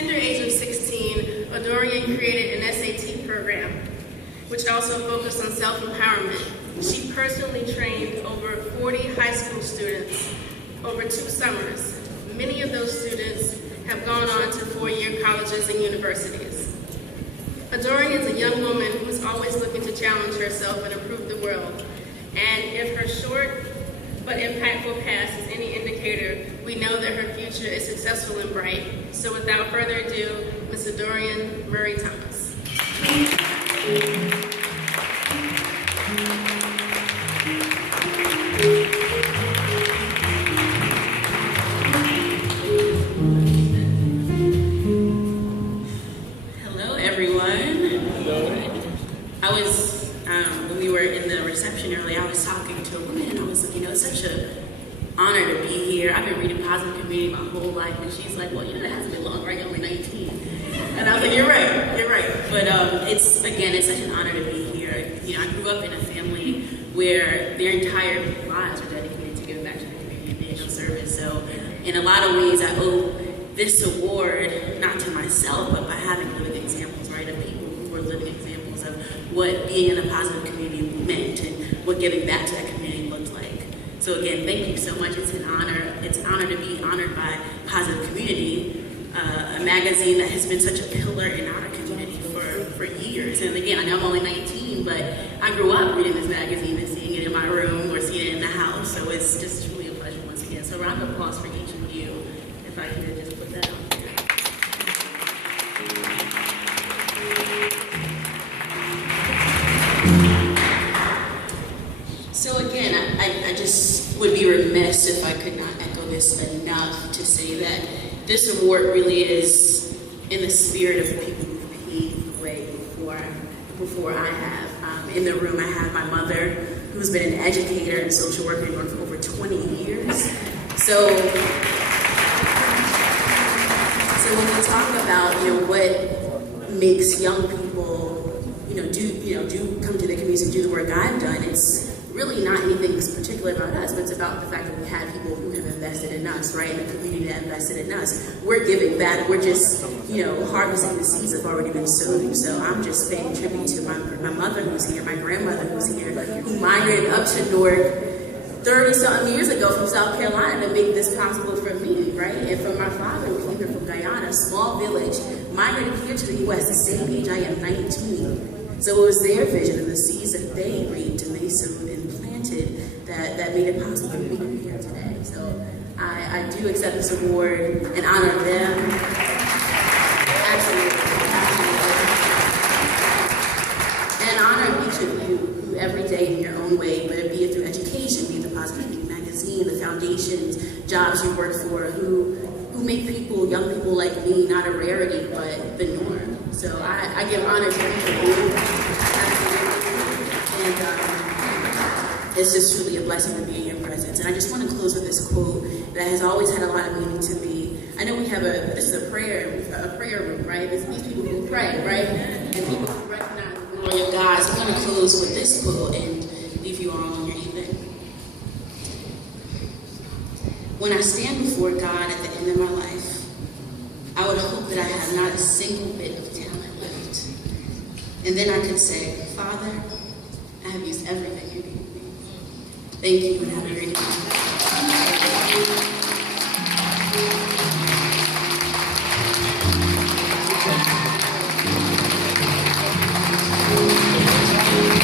tender age of 16, Dorian created an SAT program, which also focused on self-empowerment. She personally trained over 40 high school students over 2 summers. Many of those students have gone on to 4-year colleges and universities. Dorian is a young woman who's always looking to challenge herself and improve the world. And if her short but impactful past is any indicator, we know that her future is successful and bright. So without further ado, Ms. Dorian Murray Thomas. Hello, everyone. Hello. I was, when we were in the reception earlier, I was talking to a woman, and I was like, it's such an honor to be here. I've been reading Positive Community my whole life, and she's like, well, that hasn't been long, right? You're only 19. And I was like, you're right. But it's such an honor to be here. I grew up in a family where their entire lives were dedicated to giving back to the community and being of service. So in a lot of ways, I owe this award not to myself, but by having living examples, right, of people who were living examples of what being in a positive community meant and what giving back to that community looked like. So again, thank you so much. It's an honor. It's an honor to be honored by Positive Community, a magazine that has been such a pillar in our community for years. And again, I know I'm only 19, but I grew up reading this magazine and seeing it in my room or seeing it in the house. So it's just truly a pleasure once again. So a round of applause for each of you, if I could just put that out there. So again, I just would be remiss if I could not echo this enough to say that this award really is in the spirit of people who paved the way before I have. In the room, I have my mother, who's been an educator and social worker for over 20 years. So when we talk about what makes young people do come to the community and do the work I've done, it's really not anything particular about us, but it's about the fact that we had people who have invested in us, right? The community that invested in us. We're giving back. We're just, harvesting the seeds that have already been sown. So I'm just paying tribute to my mother who's here, my grandmother who's here, who migrated up to Newark 30-something years ago from South Carolina to make this possible for me, right? And for my father who came here from Guyana, a small village, migrated here to the U.S. the same age I am, 19. So it was their vision and the seeds that they reaped and they sowed and planted that made it possible for me to be here today. So I do accept this award and honor them. Absolutely. And honor each of you who every day in your own way, whether it be through education, be it the Positive Community Magazine, the foundations, jobs you work for, who make young people like me, not a rarity, but the norm. So I give honor to each of you. And it's just truly a blessing to be in your presence. And I just want to close with this quote that has always had a lot of meaning to me. I know we have this is a prayer room, right? It's these people who pray, right? And people who recognize the glory of God. So I'm going to close with this quote and leave you all on your evening. When I stand before God at the end of my life, I would hope that I have not a single bit of talent left. And then I could say, Father, I have used everything you gave me. Thank you and have a great evening.